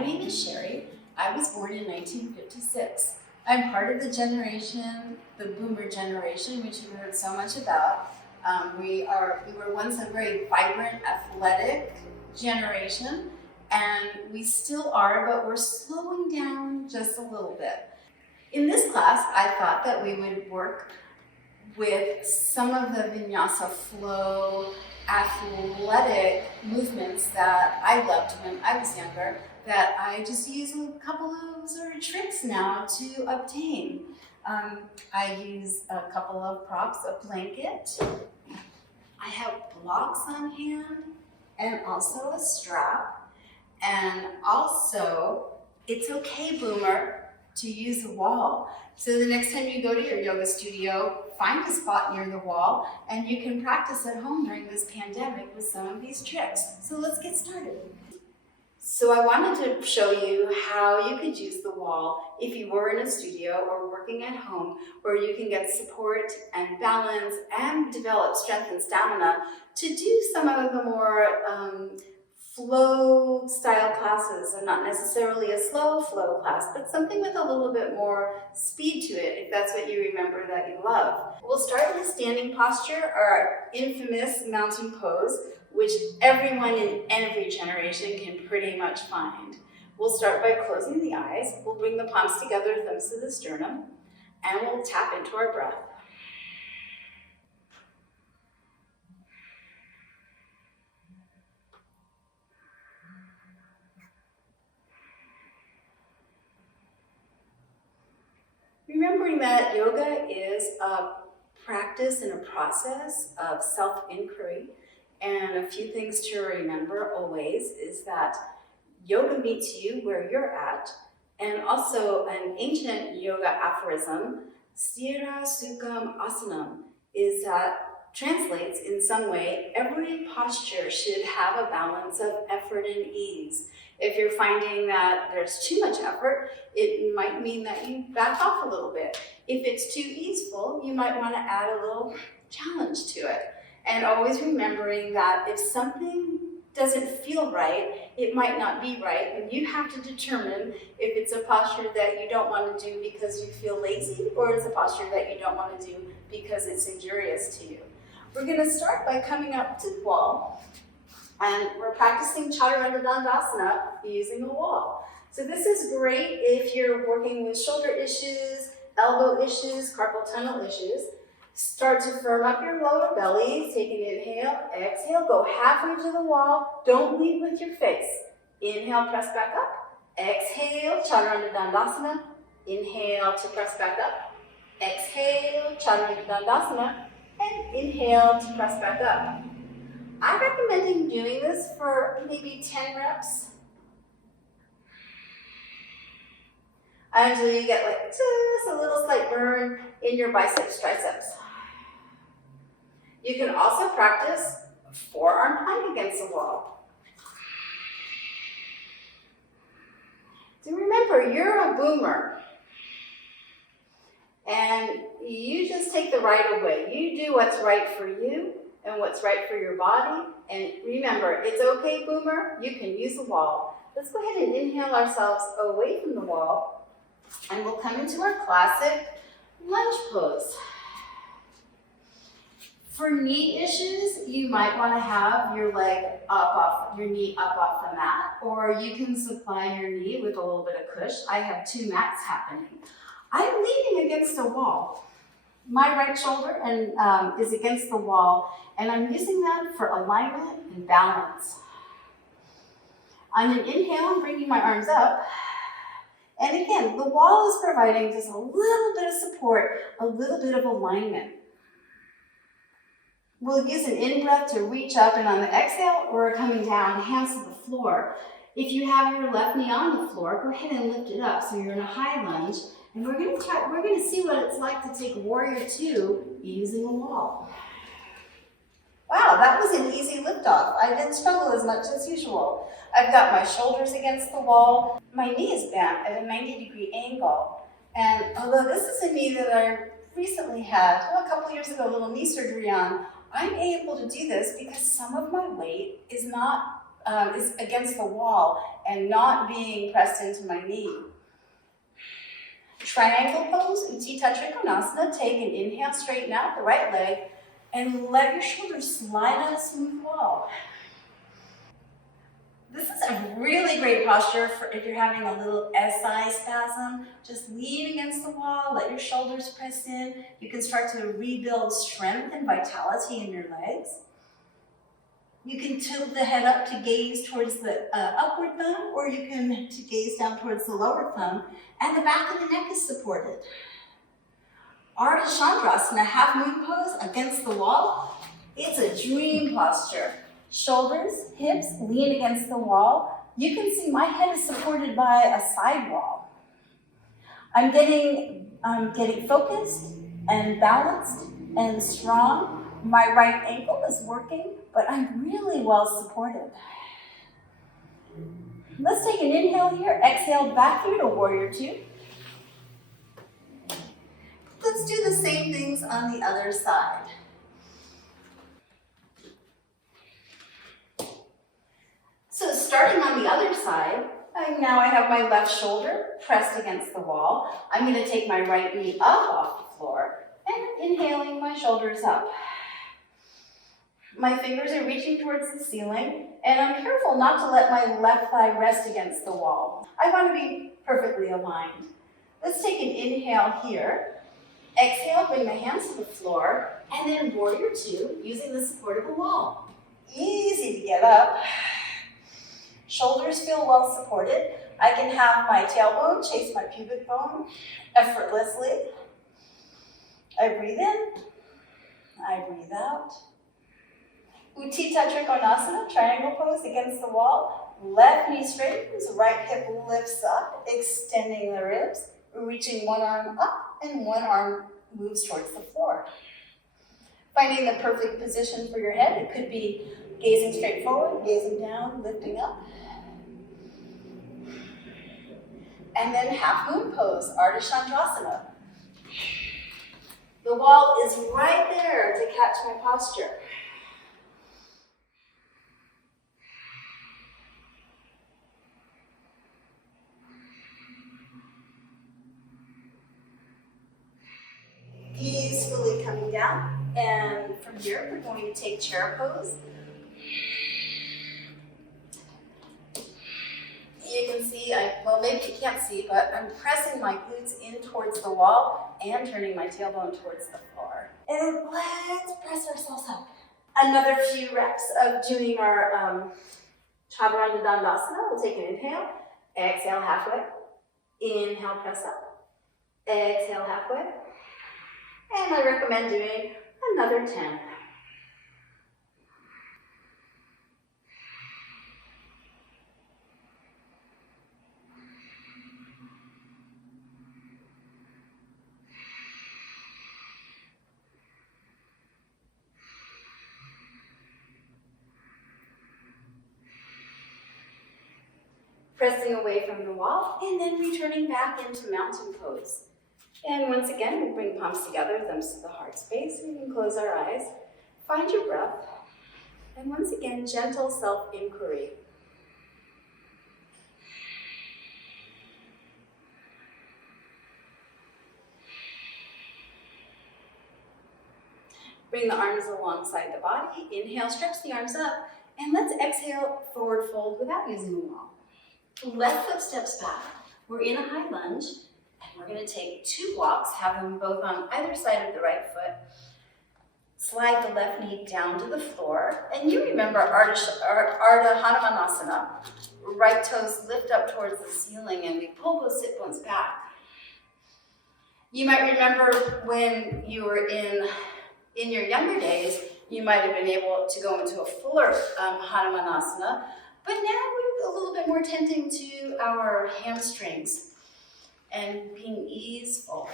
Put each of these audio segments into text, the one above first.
name is Cherie. I was born in 1956. I'm part of the generation, the boomer generation, which you've heard so much about. We were once a very vibrant, athletic generation, and we still are, but we're slowing down just a little bit. In this class, I thought that we would work with some of the vinyasa flow, athletic movements that I loved when I was younger, that I just use a couple of sort of tricks now to obtain. I use a couple of props, a blanket. I have blocks on hand and also a strap. And also, it's okay, boomer, to use a wall. So the next time you go to your yoga studio, find a spot near the wall and you can practice at home during this pandemic with some of these tricks. So let's get started. So I wanted to show you how you could use the wall if you were in a studio or working at home, where you can get support and balance and develop strength and stamina to do some of the more flow style classes, and not necessarily a slow flow class, but something with a little bit more speed to it, if that's what you remember that you love. We'll start with standing posture, our infamous mountain pose, which everyone in every generation can pretty much find. We'll start by closing the eyes. We'll bring the palms together, thumbs to the sternum, and we'll tap into our breath. Remembering that yoga is a practice and a process of self-inquiry, and a few things to remember always is that yoga meets you where you're at, and also an ancient yoga aphorism, Sthira Sukham Asanam, is that translates in some way, every posture should have a balance of effort and ease. If you're finding that there's too much effort, it might mean that you back off a little bit. If it's too easeful, you might want to add a little challenge to it. And always remembering that if something doesn't feel right, it might not be right, and you have to determine if it's a posture that you don't want to do because you feel lazy, or it's a posture that you don't want to do because it's injurious to you. We're going to start by coming up to the wall, and we're practicing Chaturanga Dandasana using a wall. So this is great if you're working with shoulder issues, elbow issues, carpal tunnel issues. Start to firm up your lower belly. Take an inhale, exhale, go halfway to the wall. Don't lead with your face. Inhale, press back up. Exhale, Chaturanga Dandasana. Inhale to press back up. Exhale, Chaturanga Dandasana. And inhale to press back up. I recommend doing this for maybe 10 reps. Until you get like just a little slight burn in your biceps, triceps. You can also practice forearm plank against the wall. So remember, you're a boomer. And you just take the right of way. You do what's right for you and what's right for your body. And remember, it's okay, boomer, you can use the wall. Let's go ahead and inhale ourselves away from the wall, and we'll come into our classic lunge pose. For knee issues, you might want to have your knee up off the mat, or you can supply your knee with a little bit of cush. I have two mats happening. I'm leaning against a wall. My right shoulder is against the wall, and I'm using that for alignment and balance. On an inhale, I'm bringing my arms up. And again, the wall is providing just a little bit of support, a little bit of alignment. We'll use an in-breath to reach up, and on the exhale, we're coming down, hands to the floor. If you have your left knee on the floor, go ahead and lift it up so you're in a high lunge. And we're going to see what it's like to take Warrior Two using a wall. Wow, that was an easy liftoff. I didn't struggle as much as usual. I've got my shoulders against the wall. My knee is bent at a 90-degree angle. And although this is a knee that I recently had, a couple years ago, a little knee surgery on, I'm able to do this because some of my weight is not is against the wall and not being pressed into my knee. Triangle pose, Utthita Trikonasana. Take an inhale, straighten out the right leg, and let your shoulders slide on a smooth wall. This is a really great posture for if you're having a little SI spasm. Just lean against the wall, let your shoulders press in. You can start to rebuild strength and vitality in your legs. You can tilt the head up to gaze towards the upward thumb, or you can to gaze down towards the lower thumb, and the back of the neck is supported. Ardha Chandrasana, half moon pose against the wall. It's a dream posture. Shoulders, hips, lean against the wall. You can see my head is supported by a side wall. I'm getting focused and balanced and strong. My right ankle is working, but I'm really well supported. Let's take an inhale here. Exhale back through to warrior two. Let's do the same things on the other side. So starting on the other side, now I have my left shoulder pressed against the wall. I'm going to take my right knee up off the floor and inhaling my shoulders up. My fingers are reaching towards the ceiling, and I'm careful not to let my left thigh rest against the wall. I want to be perfectly aligned. Let's take an inhale here. Exhale, bring the hands to the floor, and then warrior two using the support of the wall. Easy to get up. Shoulders feel well supported. I can have my tailbone chase my pubic bone effortlessly. I breathe in, I breathe out. Utthita Trikonasana, triangle pose against the wall. Left knee straightens, right hip lifts up, extending the ribs, reaching one arm up and one arm moves towards the floor. Finding the perfect position for your head. It could be gazing straight forward, gazing down, lifting up. And then half moon pose, Ardha Chandrasana. The wall is right there to catch my posture. Easily coming down, and from here we're going to take chair pose. You can see, well maybe you can't see, but I'm pressing my glutes in towards the wall and turning my tailbone towards the floor. And let's press ourselves up. Another few reps of doing our Chaturanga Dandasana. We'll take an inhale, exhale halfway, inhale, press up, exhale halfway, and I recommend doing another 10. Pressing away from the wall, and then returning back into mountain pose. And once again, we bring palms together, thumbs to the heart space, and we can close our eyes. Find your breath, and once again, gentle self-inquiry. Bring the arms alongside the body. Inhale, stretch the arms up, and let's exhale, forward fold without using the wall. Left foot steps back. We're in a high lunge, and we're going to take 2 blocks, have them both on either side of the right foot. Slide the left knee down to the floor, and you remember Ardha Hanumanasana. Right toes lift up towards the ceiling, and we pull those sit bones back. You might remember when you were in your younger days, you might have been able to go into a fuller Hanumanasana, but now we're a little bit more tending to our hamstrings and being easeful.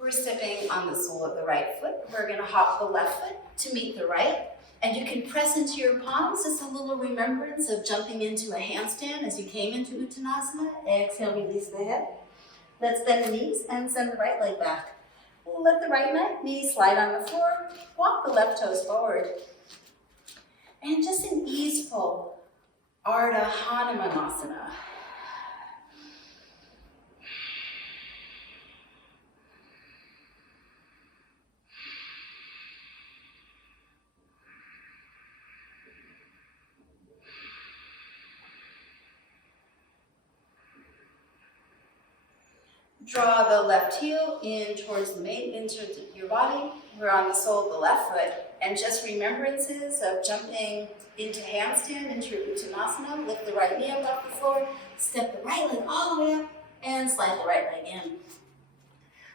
We're stepping on the sole of the right foot. We're going to hop the left foot to meet the right. And you can press into your palms. It's a little remembrance of jumping into a handstand as you came into Uttanasana. Exhale, release the head. Let's bend the knees and send the right leg back. Let the right knee slide on the floor. Walk the left toes forward. And just an easeful Ardha Hanumanasana. Draw the left heel in towards your body. We're on the sole of the left foot. And just remembrances of jumping into handstand, into your Uttanasana. Lift the right knee up off the floor. Step the right leg all the way up and slide the right leg in.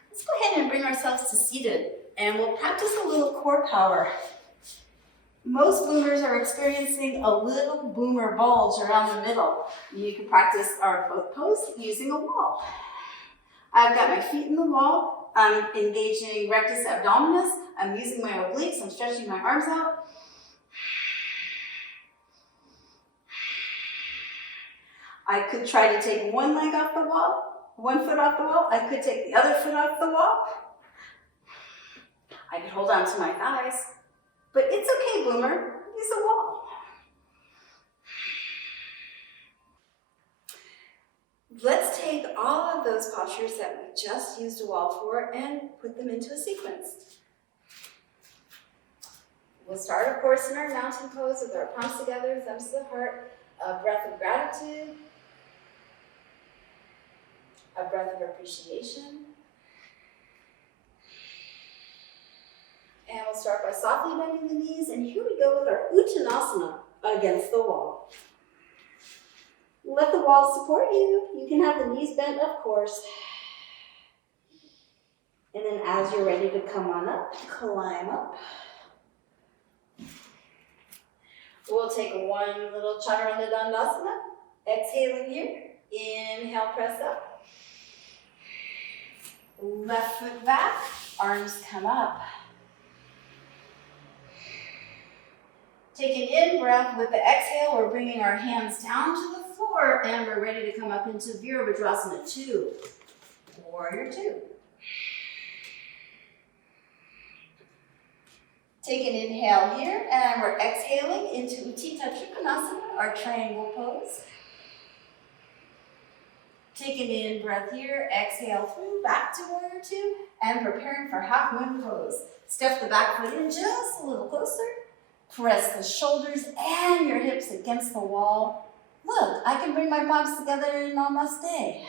Let's go ahead and bring ourselves to seated. And we'll practice a little core power. Most boomers are experiencing a little boomer bulge around the middle. You can practice our boat pose using a wall. I've got my feet in the wall. I'm engaging rectus abdominis. I'm using my obliques. I'm stretching my arms out. I could try to take one leg off the wall, one foot off the wall. I could take the other foot off the wall. I could hold on to my thighs. But it's okay, boomer. Use a wall. Let's take all of those postures that we just used a wall for and put them into a sequence. We'll start, of course, in our mountain pose with our palms together, thumbs to the heart, a breath of gratitude, a breath of appreciation. And we'll start by softly bending the knees, and here we go with our Uttanasana against the wall. Let the wall support you. You can have the knees bent, of course. And then as you're ready to come on up, climb up. We'll take one little Chaturanga Dandasana. Exhaling here. Inhale, press up. Left foot back, arms come up. Take an in-breath. With the exhale, we're bringing our hands down to the floor and we're ready to come up into Virabhadrasana 2. Warrior 2. Take an inhale here and we're exhaling into Utthita Trikonasana, our triangle pose. Take an in-breath here, exhale through, back to Warrior 2, and preparing for Half Moon pose. Step the back foot in just a little closer. Press the shoulders and your hips against the wall. Look, I can bring my palms together in Namaste.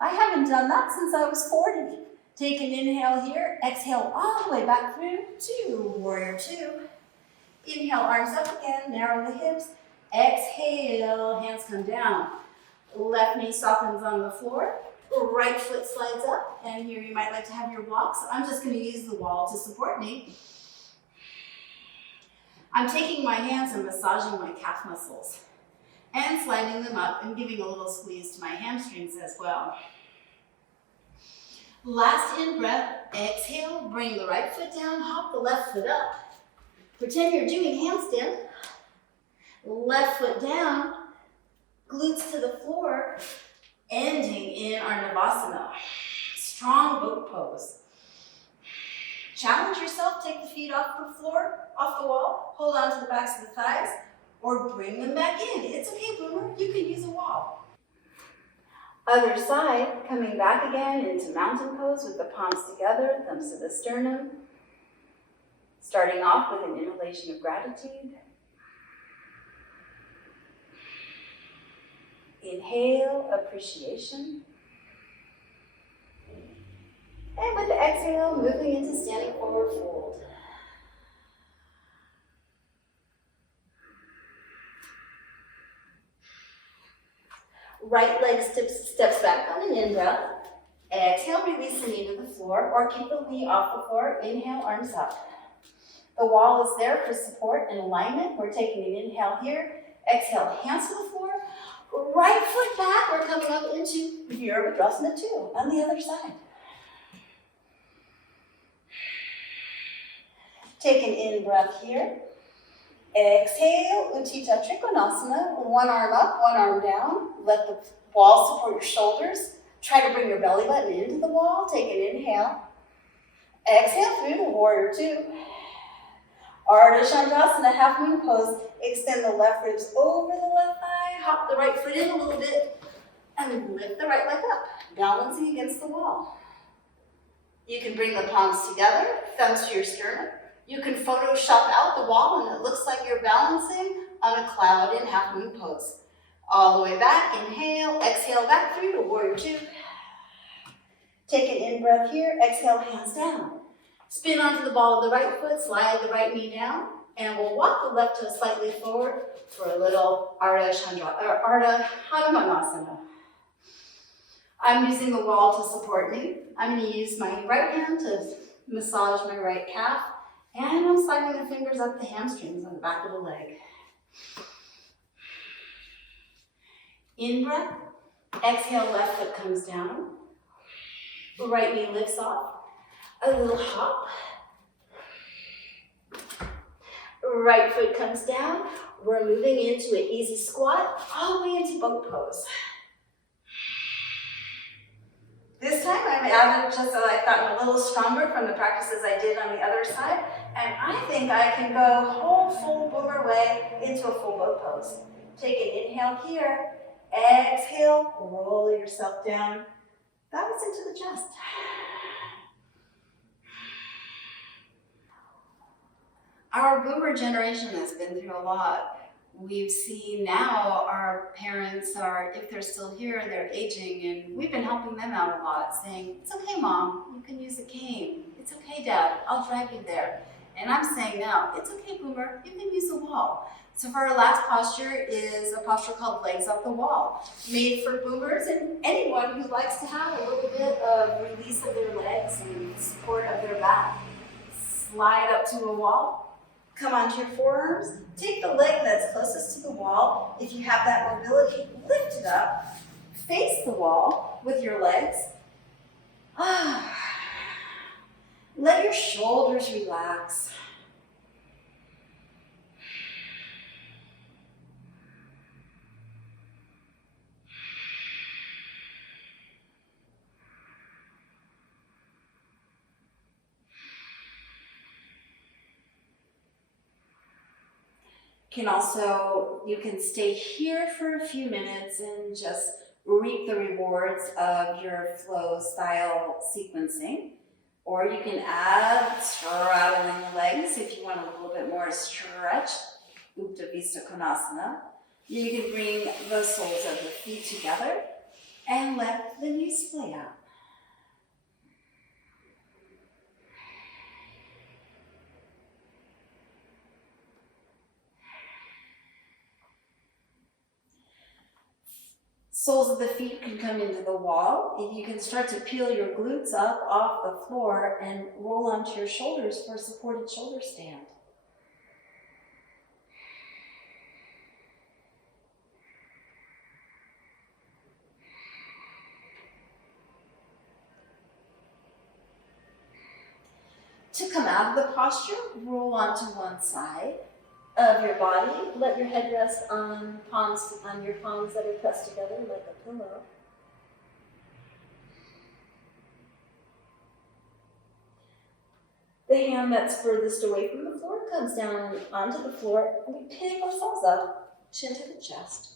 I haven't done that since I was 40. Take an inhale here, exhale all the way back through to Warrior 2. Inhale, arms up again, narrow the hips. Exhale, hands come down. Left knee softens on the floor. Right foot slides up, and here you might like to have your walk, so I'm just going to use the wall to support me. I'm taking my hands and massaging my calf muscles and sliding them up and giving a little squeeze to my hamstrings as well. Last in breath, exhale, bring the right foot down, hop the left foot up. Pretend you're doing handstand. Left foot down, glutes to the floor, ending in our Navasana. Strong boat pose. Challenge yourself, take the feet off the floor, off the wall, hold on to the backs of the thighs, or bring them back in. It's okay, boomer, you can use a wall. Other side, coming back again into mountain pose with the palms together, thumbs to the sternum. Starting off with an inhalation of gratitude. Inhale, appreciation. And with the exhale, moving into standing forward fold. Right leg steps back on an in-breath. Exhale, release the knee to the floor, or keep the knee off the floor. Inhale, arms up. The wall is there for support and alignment. We're taking an inhale here. Exhale, hands to the floor. Right foot back, we're coming up into Virabhadrasana 2 on the other side. Take an in-breath here. Exhale, Utthita Trikonasana. One arm up, one arm down. Let the wall support your shoulders. Try to bring your belly button into the wall. Take an inhale. Exhale through to warrior two. Ardha Chandrasana, half moon pose. Extend the left ribs over the left thigh. Hop the right foot in a little bit. And lift the right leg up, balancing against the wall. You can bring the palms together, thumbs to your sternum. You can Photoshop out the wall and it looks like you're balancing on a cloud in half moon pose. All the way back, inhale, exhale back through to warrior two. Take an in-breath here, exhale, hands down. Spin onto the ball of the right foot, slide the right knee down, and we'll walk the left toe slightly forward for a little Ardha Hanumanasana. I'm using the wall to support me. I'm going to use my right hand to massage my right calf, and I'm sliding the fingers up the hamstrings on the back of the leg. In breath, exhale, left foot comes down. Right knee lifts off. A little hop. Right foot comes down. We're moving into an easy squat, all the way into boat pose. This time I've added just so I've gotten a little stronger from the practices I did on the other side, and I think I can go whole full boomer way into a full boat pose. Take an inhale here, exhale, roll yourself down, bounce into the chest. Our boomer generation has been through a lot. We've seen now our parents are, if they're still here, they're aging, and we've been helping them out a lot, saying, it's okay, Mom, you can use a cane. It's okay, Dad, I'll drive you there. And I'm saying now, it's okay, Boomer, you can use a wall. So for our last posture is a posture called legs up the wall, made for boomers and anyone who likes to have a little bit of release of their legs and support of their back. Slide up to a wall. Come onto your forearms. Take the leg that's closest to the wall. If you have that mobility, lift it up. Face the wall with your legs. Let your shoulders relax. You can stay here for a few minutes and just reap the rewards of your flow style sequencing. Or you can add straddling the legs if you want a little bit more stretch, Utthita Vista Konasana. You can bring the soles of the feet together and let the knees splay out. Soles of the feet can come into the wall. If you can start to peel your glutes up off the floor and roll onto your shoulders for a supported shoulder stand. To come out of the posture, roll onto one side of your body. Let your head rest on your palms that are pressed together like a pillow. The hand that's furthest away from the floor comes down onto the floor, and we pick ourselves up, chin to the chest.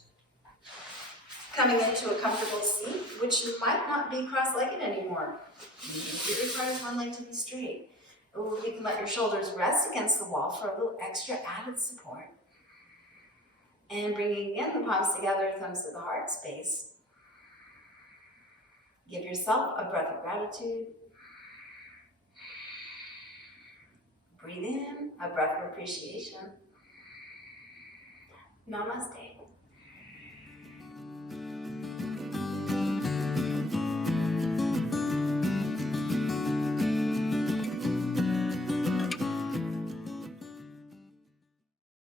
Coming into a comfortable seat, which might not be cross-legged anymore. It requires one leg to be straight. Or you can let your shoulders rest against the wall for a little extra added support. And bringing again the palms together, thumbs to the heart space. Give yourself a breath of gratitude. Breathe in, a breath of appreciation. Namaste.